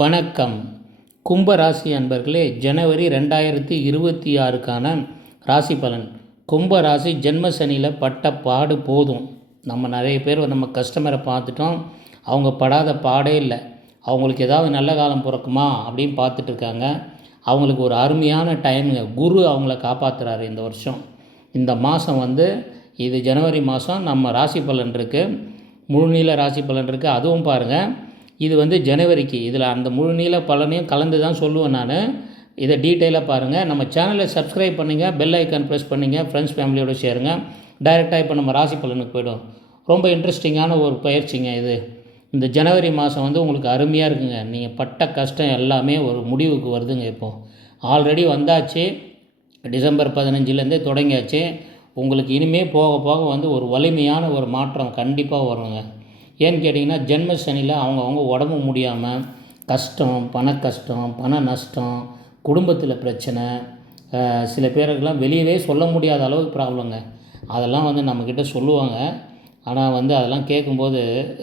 வணக்கம். கும்ப ராசி அன்பர்களே, ஜனவரி 2026க்கான ராசி பலன். கும்ப ராசி ஜென்ம சனியில் பட்ட பாடு போதும். நம்ம நிறைய பேர் நம்ம கஸ்டமரை பார்த்துட்டோம், அவங்க படாத பாடே இல்லை. அவங்களுக்கு ஏதாவது நல்ல காலம் பிறக்குமா அப்படின்னு பார்த்துட்ருக்காங்க. அவங்களுக்கு ஒரு அருமையான டைமுங்க. குரு அவங்கள காப்பாற்றுறாரு இந்த வருஷம். இந்த மாதம் இது ஜனவரி மாதம். நம்ம ராசி பலன் இருக்குது, முழுநீள ராசி பலன் இருக்குது, அதுவும் பாருங்கள். இது ஜனவரிக்கு. இதில் அந்த முழுநீள பலனையும் கலந்து தான் சொல்லுவேன் நான். இதை டீட்டெயிலாக பாருங்கள். நம்ம சேனலை சப்ஸ்கிரைப் பண்ணுங்கள், பெல் ஐக்கான் ப்ரெஸ் பண்ணுங்கள், ஃப்ரெண்ட்ஸ் ஃபேமிலியோடு சேருங்க. டைரெக்டாக இப்போ நம்ம ராசி பலனுக்கு போய்டும். ரொம்ப இன்ட்ரெஸ்டிங்கான ஒரு பயிற்சிங்க இது. இந்த ஜனவரி மாதம் உங்களுக்கு அருமையாக இருக்குங்க. நீங்கள் பட்ட கஷ்டம் எல்லாமே ஒரு முடிவுக்கு வருதுங்க. இப்போது ஆல்ரெடி வந்தாச்சு. டிசம்பர் 15லேருந்தே தொடங்கியாச்சு. உங்களுக்கு இனிமேல் போக போக ஒரு வலிமையான ஒரு மாற்றம் கண்டிப்பாக வருங்க. ஏன்னு கேட்டிங்கன்னா, ஜென்ம சனியில் அவங்கவுங்க உடம்பு முடியாமல் கஷ்டம், பண கஷ்டம், பண நஷ்டம், குடும்பத்தில் பிரச்சனை, சில பேருக்கெல்லாம் வெளியவே சொல்ல முடியாத அளவுக்கு ப்ராப்ளங்க. அதெல்லாம் நம்மக்கிட்ட சொல்லுவாங்க. ஆனால் அதெல்லாம் கேட்கும்போது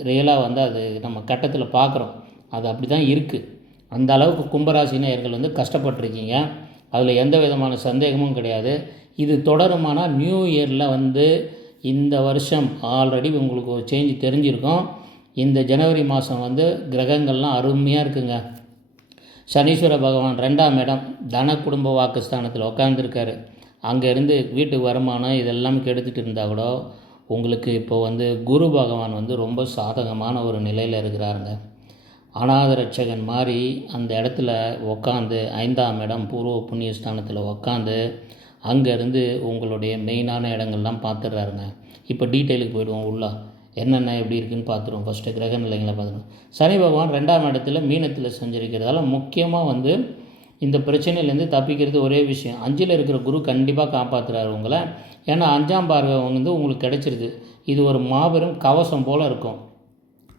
ரியலாக அது நம்ம கட்டத்தில் பார்க்குறோம். அது அப்படி தான் இருக்குது. அந்த அளவுக்கு கும்பராசினியர்கள் கஷ்டப்பட்டுருக்கீங்க. அதில் எந்த விதமான சந்தேகமும் கிடையாது. இது தொடருமானால் நியூ இயரில் இந்த வருஷம் ஆல்ரெடி உங்களுக்கு ஒரு சேஞ்ச் தெரிஞ்சிருக்கும். இந்த ஜனவரி மாதம் கிரகங்கள்லாம் அருமையாக இருக்குங்க. சனீஸ்வர பகவான் 2ஆம் இடம் தன குடும்ப வாக்குஸ்தானத்தில் உட்காந்துருக்காரு. அங்கேருந்து வீட்டுக்கு வருமானம் இதெல்லாம் கெடுத்துட்டு இருந்தால் கூட உங்களுக்கு இப்போ குரு பகவான் ரொம்ப சாதகமான ஒரு நிலையில் இருக்கிறாருங்க. அநாத ரட்சகன் மாதிரி அந்த இடத்துல உக்காந்து 5ஆம் இடம் பூர்வ புண்ணியஸ்தானத்தில் உக்காந்து அங்கேருந்து உங்களுடைய மெயினான இடங்கள்லாம் பார்த்துட்றாருங்க. இப்போ டீட்டெயிலுக்கு போய்டுவோம். உள்ள என்னென்ன எப்படி இருக்குதுன்னு பார்த்துருவோம். ஃபஸ்ட்டு கிரக நிலைங்களை பார்த்துருவோம். சனி பகவான் 2ஆம் இடத்துல மீனத்தில் சஞ்சரிக்கிறதால முக்கியமாக இந்த பிரச்சனையிலேருந்து தப்பிக்கிறது ஒரே விஷயம். 5ல் இருக்கிற குரு கண்டிப்பாக காப்பாற்றுறாரு உங்களை. ஏன்னா 5ஆம் பார்வை உங்களுக்கு கிடச்சிருது. இது ஒரு மாபெரும் கவசம் போல் இருக்கும்.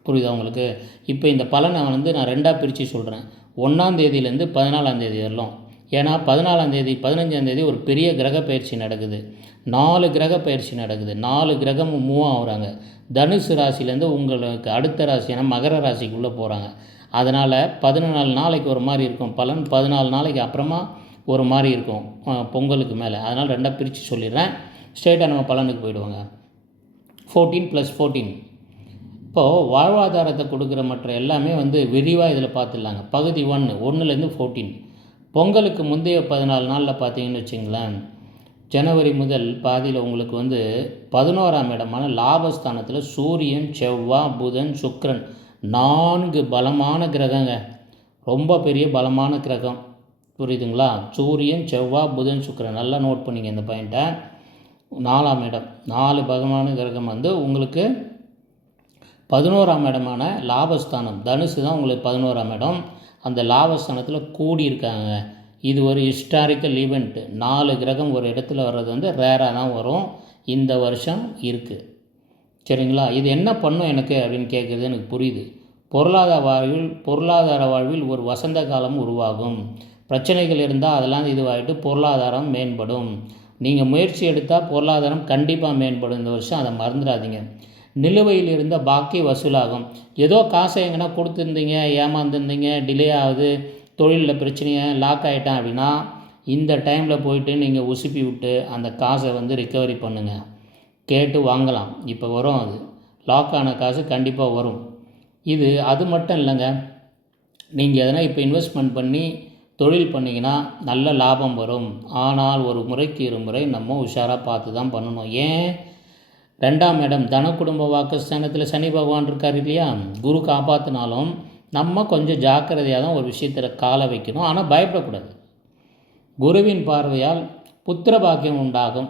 புரியுதா உங்களுக்கு? இப்போ இந்த பலனை நான் 2ஆக பிரித்து சொல்கிறேன். 1ஆம் தேதியிலேருந்து 14ஆம் தேதி வரலாம். ஏன்னா 14ஆம் தேதி 15ஆம் தேதி ஒரு பெரிய கிரக பயிற்சி நடக்குது. 4 கிரக பயிற்சி நடக்குது. 4 கிரகமும் மூவ் ஆகுறாங்க. தனுசு ராசிலேருந்து உங்களுக்கு அடுத்த ராசியான மகர ராசிக்குள்ளே போகிறாங்க. அதனால் 14 நாளைக்கு ஒரு மாதிரி இருக்கும் பலன். 14 நாளைக்கு அப்புறமா ஒரு மாதிரி இருக்கும் பொங்கலுக்கு மேலே. அதனால் 2ஆக பிரித்து சொல்லிடுறேன். ஸ்ட்ரெயிட்டாக நம்ம பலனுக்கு போயிடுவாங்க. 14+14 இப்போது வாழ்வாதாரத்தை கொடுக்குற மற்ற எல்லாமே விரிவாக இதில் பார்த்துடலாங்க. பகுதி 1லேருந்து 14. பொங்கலுக்கு முந்தைய 14 நாளில் பார்த்தீங்கன்னு வச்சுங்களேன், ஜனவரி முதல் பாதியில் உங்களுக்கு 11ஆம் இடமான லாபஸ்தானத்தில் சூரியன், செவ்வாய், புதன், சுக்கிரன் 4 பலமான கிரகங்க. ரொம்ப பெரிய பலமான கிரகம். புரியுதுங்களா? சூரியன், செவ்வாய், புதன், சுக்கிரன் நல்லா நோட் பண்ணிங்க இந்த பாயிண்ட்டை. 4ஆம் இடம் 4 பலமான கிரகம் உங்களுக்கு 11ஆம் இடமான லாபஸ்தானம் தனுசு தான் உங்களுக்கு 11ஆம் இடம். அந்த லாபஸ்தானத்தில் கூடியிருக்காங்க. இது ஒரு ஹிஸ்டாரிக்கல் ஈவெண்ட்டு. 4 கிரகம் ஒரு இடத்துல வர்றது ரேராக தான் வரும். இந்த வருஷம் இருக்குது. சரிங்களா? இது என்ன பண்ணும் எனக்கு அப்படின்னு கேட்குறது எனக்கு புரியுது. பொருளாதார வாழ்வில் ஒரு வசந்த காலம் உருவாகும். பிரச்சனைகள் இருந்தால் அதெல்லாம் இதுவாகிட்டு பொருளாதாரம் மேம்படும். நீங்கள் முயற்சி எடுத்தால் பொருளாதாரம் கண்டிப்பாக மேம்படும் இந்த வருஷம். அதை மறந்துடாதீங்க. நிலுவையில் இருந்த பாக்கி வசூலாகும். ஏதோ காசை எங்கன்னா கொடுத்துருந்தீங்க, ஏமாந்துருந்தீங்க, டிலே ஆகுது, தொழிலில் பிரச்சனையை லாக் ஆகிட்டேன் அப்படின்னா இந்த டைமில் போயிட்டு நீங்கள் உசுப்பி விட்டு அந்த காசை ரிக்கவரி பண்ணுங்கள். கேட்டு வாங்கலாம். இப்போ வரும். அது லாக் ஆன காசு கண்டிப்பாக வரும். அது மட்டும் இல்லைங்க. நீங்கள் எதனா இப்போ இன்வெஸ்ட்மெண்ட் பண்ணி தொழில் பண்ணிங்கன்னா நல்ல லாபம் வரும். ஆனால் ஒரு முறைக்கு 2 முறை நம்ம உஷாராக பார்த்து தான் பண்ணணும். ஏன்? 2ஆம் இடம் தன குடும்ப வாக்குஸ்தானத்தில் சனி பகவான் இருக்கார் இல்லையா? குரு காப்பாற்றினாலும் நம்ம கொஞ்சம் ஜாக்கிரதையாக தான் ஒரு விஷயத்தில் காலை வைக்கணும். ஆனால் பயப்படக்கூடாது. குருவின் பார்வையால் புத்திர பாக்கியம் உண்டாகும்.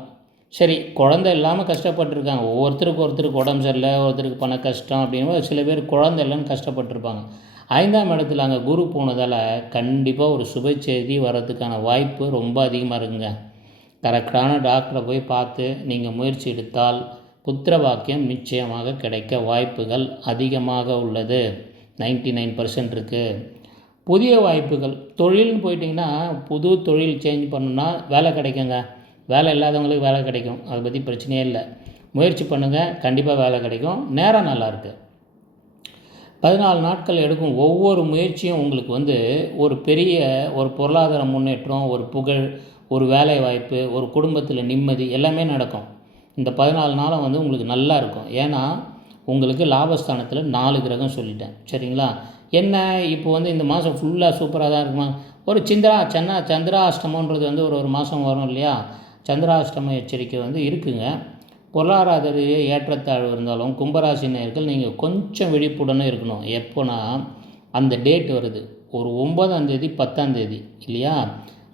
சரி, குழந்தை இல்லாமல் கஷ்டப்பட்டுருக்காங்க. ஒருத்தருக்கு உடம்பு சரியில்லை, ஒருத்தருக்கு பண கஷ்டம் அப்படின்னு சில பேர் குழந்தை இல்லைன்னு கஷ்டப்பட்டுருப்பாங்க. 5ஆம் இடத்துல அங்கே குரு போனதால் கண்டிப்பாக ஒரு சுப செய்தி வர்றதுக்கான வாய்ப்பு ரொம்ப அதிகமாக இருக்குங்க. கரெக்டான டாக்டரை போய் பார்த்து நீங்கள் முயற்சி எடுத்தால் புத்திர பாக்கியம் நிச்சயமாக கிடைக்க வாய்ப்புகள் அதிகமாக உள்ளது. 99% இருக்குது. புதிய வாய்ப்புகள் தொழில்னு போயிட்டிங்கன்னா புது தொழில் சேஞ்ச் பண்ணணுன்னா வேலை கிடைக்குங்க. வேலை இல்லாதவங்களுக்கு வேலை கிடைக்கும். அதை பற்றி பிரச்சனையே இல்லை. முயற்சி பண்ணுங்கள், கண்டிப்பாக வேலை கிடைக்கும். நேரம் நல்லாயிருக்கு. 14 நாட்கள் எடுக்கும் ஒவ்வொரு முயற்சியும் உங்களுக்கு வந்து ஒரு பெரிய ஒரு பொருளாதார முன்னேற்றம், ஒரு புகழ், ஒரு வேலை வாய்ப்பு, ஒரு குடும்பத்தில் நிம்மதி எல்லாமே நடக்கும். இந்த 14 நாளும் வந்து உங்களுக்கு நல்லா இருக்கும். ஏன்னா உங்களுக்கு லாபஸ்தானத்தில் 4 கிரகம் சொல்லிட்டேன். சரிங்களா? என்ன இப்போ வந்து இந்த மாதம் ஃபுல்லாக சூப்பராக தான் இருக்குமா? ஒரு சந்திராஷ்டமன்றது வந்து ஒரு மாதம் வரும் இல்லையா? சந்திராஷ்டம எச்சரிக்கை வந்து இருக்குங்க. பொருளாதார ஏற்றத்தாழ்வு இருந்தாலும் கும்பராசி நேயர்கள் நீங்கள் கொஞ்சம் விழிப்புடனே இருக்கணும். எப்போனா அந்த டேட் வருது, ஒரு 9ஆம் தேதி 10ஆம் தேதி இல்லையா?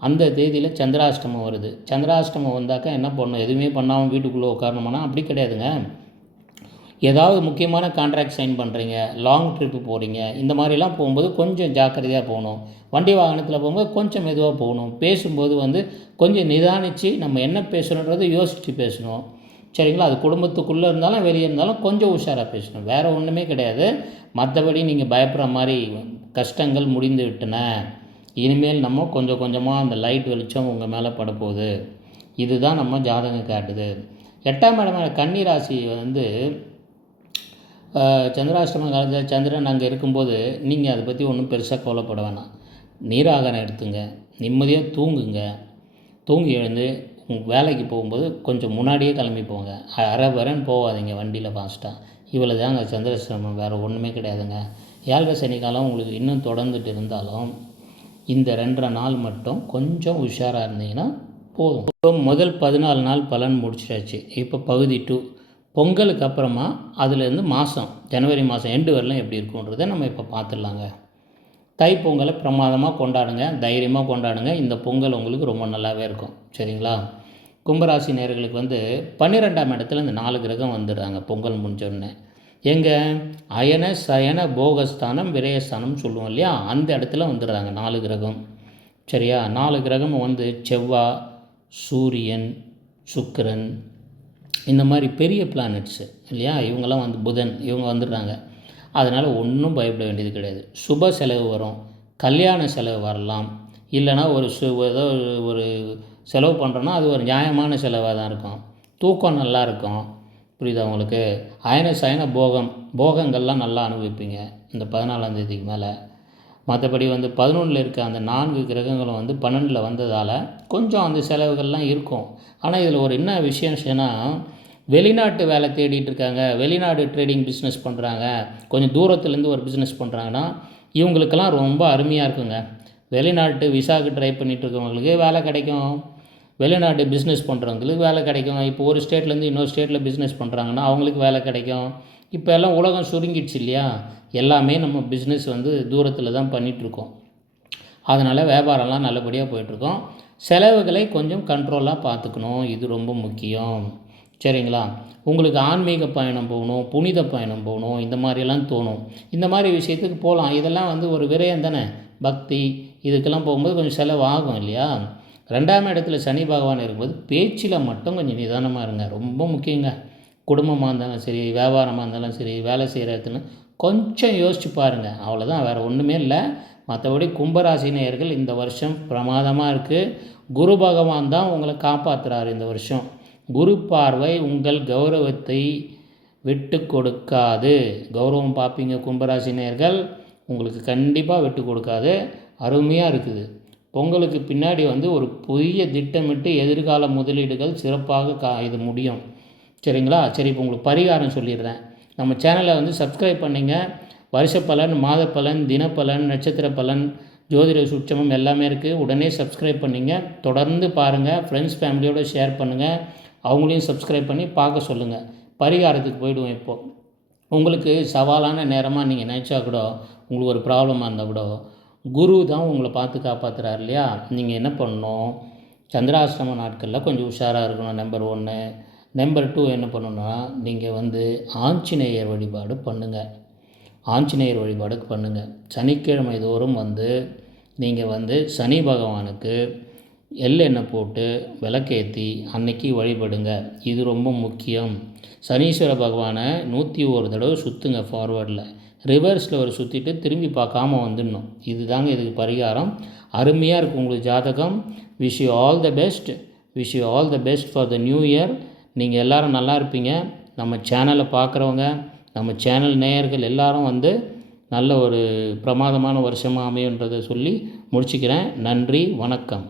அந்த தேதியில் சந்திராஷ்டமம் வருது. சந்திராஷ்டமம் வந்தாக்கா என்ன பண்ணணும்? எதுவுமே பண்ணாமல் வீட்டுக்குள்ளே உட்காரணுமானா அப்படி கிடையாதுங்க. ஏதாவது முக்கியமான கான்ட்ராக்ட் சைன் பண்ணுறீங்க, லாங் ட்ரிப்பு போகிறீங்க, இந்த மாதிரிலாம் போகும்போது கொஞ்சம் ஜாக்கிரதையாக போகணும். வண்டி வாகனத்தில் போகும்போது கொஞ்சம் மெதுவாக போகணும். பேசும்போது வந்து கொஞ்சம் நிதானித்து நம்ம என்ன பேசணுன்றதை யோசித்து பேசணும். சரிங்களா? அது குடும்பத்துக்குள்ளே இருந்தாலும் வெளியே இருந்தாலும் கொஞ்சம் உஷாராக பேசணும். வேறு ஒன்றுமே கிடையாது. மற்றபடி நீங்கள் பயப்படுற மாதிரி கஷ்டங்கள் முடிந்து விட்டன, இனிமேல் நம்ம கொஞ்சம் கொஞ்சமாக அந்த லைட் வெளிச்சம் உங்கள் மேலே படப்போகுது, இதுதான் நம்ம ஜாதகம் காட்டுது. 8ஆம் இடமான கன்னி ராசி வந்து சந்திராஷ்டம காலத்தில் சந்திரன் அங்கே இருக்கும்போது நீங்கள் அதை பற்றி ஒன்றும் பெருசாக கவலைப்பட வேணாம். நீராகாரம் எடுத்துங்க, நிம்மதியாக தூங்குங்க. தூங்கி எழுந்து உங்கள் வேலைக்கு போகும்போது கொஞ்சம் முன்னாடியே கிளம்பி போங்க. அரை வரன்னு போகாதீங்க வண்டியில் ஃபாஸ்ட்டாக. இவ்வளோ தாங்க சந்திராஷ்டமம், வேறு ஒன்றுமே கிடையாதுங்க. 7 சனி காலம் உங்களுக்கு இன்னும் தொடர்ந்துட்டு இருந்தாலும் இந்த 2.5 நாள் மட்டும் கொஞ்சம் உஷாராக இருந்தீங்கன்னா போதும். இப்போ முதல் 14 நாள் பலன் முடிச்சாச்சு. இப்போ பகுதி 2 பொங்கலுக்கு அப்புறமா அதுலேருந்து ஜனவரி மாதம் எண்டு வரலாம் எப்படி இருக்குன்றதை நம்ம இப்போ பார்த்துடலாங்க. தைப்பொங்கலை பிரமாதமாக கொண்டாடுங்க, தைரியமாக கொண்டாடுங்க. இந்த பொங்கல் உங்களுக்கு ரொம்ப நல்லாவே இருக்கும். சரிங்களா? கும்பராசி நேயர்களுக்கு வந்து 12ஆம் இடத்துல இந்த 4 கிரகம் வந்துடுறாங்க பொங்கல் முடிஞ்சோடனே. எங்கே? அயன சயன போகஸ்தானம் விரயஸ்தானம் சொல்லுவோம் இல்லையா? அந்த இடத்துல வந்துடுறாங்க 4 கிரகம். சரியா? 4 கிரகம் வந்து செவ்வாய், சூரியன், சுக்கிரன், இந்த மாதிரி பெரிய பிளானட்ஸு இல்லையா? இவங்கெல்லாம் வந்து புதன், இவங்க வந்துடுறாங்க. அதனால் ஒன்றும் பயப்பட வேண்டியது கிடையாது. சுப செலவு வரும், கல்யாண செலவு வரலாம், இல்லைனா ஏதோ ஒரு செலவு பண்ணுறோன்னா அது ஒரு நியாயமான செலவாக தான் இருக்கும். தூக்கம் நல்லா இருக்கும். புரியுதா உங்களுக்கு? அயன சயன போகங்கள்லாம் நல்லா அனுபவிப்பீங்க இந்த 14ஆம் தேதிக்கு மேலே. மற்றபடி வந்து 11ல் இருக்க அந்த 4 கிரகங்களும் வந்து 12ல் வந்ததால் கொஞ்சம் அந்த செலவுகள்லாம் இருக்கும். ஆனால் இதில் ஒரு என்ன விஷயம்னா, வெளிநாட்டு வேலை தேடிட்டு இருக்காங்க, வெளிநாடு ட்ரேடிங் பிஸ்னஸ் பண்ணுறாங்க, கொஞ்சம் தூரத்துலேருந்து ஒரு பிஸ்னஸ் பண்ணுறாங்கன்னா இவங்களுக்கெல்லாம் ரொம்ப அருமையாக இருக்குங்க. வெளிநாட்டு விசாவுக்கு ட்ரை பண்ணிகிட்டு இருக்கவங்களுக்கு வேலை கிடைக்கும், வெளிநாட்டு பிஸ்னஸ் பண்ணுறவங்களுக்கு வேலை கிடைக்கும். இப்போ ஒரு ஸ்டேட்லேருந்து இன்னொரு ஸ்டேட்டில் பிஸ்னஸ் பண்ணுறாங்கன்னா அவங்களுக்கு வேலை கிடைக்கும். இப்போ எல்லாம் உலகம் சுருங்கிடுச்சு இல்லையா? எல்லாமே நம்ம பிஸ்னஸ் வந்து தூரத்தில் தான் பண்ணிகிட்ருக்கோம். அதனால் வியாபாரம்லாம் நல்லபடியாக போயிட்டுருக்கோம். செலவுகளை கொஞ்சம் கண்ட்ரோலாக பார்த்துக்கணும், இது ரொம்ப முக்கியம். சரிங்களா? உங்களுக்கு ஆன்மீக பயணம் போகணும், புனித பயணம் போகணும், இந்த மாதிரிலாம் தோணும். இந்த மாதிரி விஷயத்துக்கு போகலாம். இதெல்லாம் வந்து ஒரு விரயம் தானே, பக்தி, இதுக்கெல்லாம் போகும்போது கொஞ்சம் செலவு ஆகும் இல்லையா? 2ஆம் இடத்துல சனி பகவான் இருக்கும்போது பேச்சில் மட்டும் கொஞ்சம் நிதானமாக இருங்க, ரொம்ப முக்கியங்க. குடும்பமாக இருந்தாலும் சரி, வியாபாரமாக இருந்தாலும் சரி, வேலை செய்கிற இடத்துல கொஞ்சம் யோசிச்சு பாருங்கள். அவ்வளோதான், வேறு ஒன்றுமே இல்லை. மற்றபடி கும்பராசி நேயர்கள் இந்த வருஷம் பிரமாதமாக இருக்குது. குரு பகவான் தான் உங்களை காப்பாற்றுறாரு இந்த வருஷம். குரு பார்வை உங்கள் கௌரவத்தை விட்டு கொடுக்காது. கௌரவம் பார்ப்பீங்க கும்பராசி நேயர்கள், உங்களுக்கு கண்டிப்பாக விட்டு கொடுக்காது. அருமையாக இருக்குது. பொங்கலுக்கு பின்னாடி வந்து ஒரு புதிய திட்டமிட்டு எதிர்கால முதலீடுகள் சிறப்பாக இது முடியும். சரிங்களா? சரி, இப்போ உங்களுக்கு பரிகாரம் சொல்லிடுறேன். நம்ம சேனலை வந்து சப்ஸ்கிரைப் பண்ணிங்க. வருஷ பலன், மாத பலன், தினப்பலன், நட்சத்திர பலன், ஜோதிட சுட்சமம் எல்லாமே இருக்குது. உடனே சப்ஸ்கிரைப் பண்ணிங்க, தொடர்ந்து பாருங்கள். ஃப்ரெண்ட்ஸ் ஃபேமிலியோடு ஷேர் பண்ணுங்கள், அவங்களையும் சப்ஸ்கிரைப் பண்ணி பார்க்க சொல்லுங்கள். பரிகாரத்துக்கு போய்டுவோம். இப்போது உங்களுக்கு சவாலான நேரமாக நீங்கள் நினச்சா கூட, உங்களுக்கு ஒரு ப்ராப்ளமாக இருந்தால் கூட குரு தான் உங்களை பார்த்து காப்பாற்றுறாரு இல்லையா? நீங்கள் என்ன பண்ணணும்? சந்திராஷ்டம நாட்களில் கொஞ்சம் உஷாராக இருக்கணும், நம்பர் 1. நம்பர் 2 என்ன பண்ணணுன்னா, நீங்கள் வந்து ஆஞ்சநேயர் வழிபாடு பண்ணுங்கள். ஆஞ்சநேயர் வழிபாடு பண்ணுங்கள். சனிக்கிழமை தோறும் வந்து நீங்கள் வந்து சனி பகவானுக்கு எள்ளெண்ணெய் போட்டு விளக்கேற்றி அன்னைக்கு வழிபடுங்க. இது ரொம்ப முக்கியம். சனீஸ்வர பகவானை 101 தடவை சுற்றுங்க ஃபார்வேர்டில். ரிவர்ஸில் ஒரு சுற்றிட்டு திரும்பி பார்க்காம வந்துடணும். இது தாங்க இதுக்கு பரிகாரம். அருமையாக இருக்கும் உங்களுக்கு ஜாதகம். Wish you all the best. Wish you all the best for the new year. நீங்கள் எல்லோரும் நல்லா இருப்பீங்க. நம்ம சேனலை பார்க்குறவங்க, நம்ம சேனல் நேயர்கள் எல்லோரும் வந்து நல்ல ஒரு பிரமாதமான வருஷமாக அமையுன்றதை சொல்லி முடிச்சுக்கிறேன். நன்றி, வணக்கம்.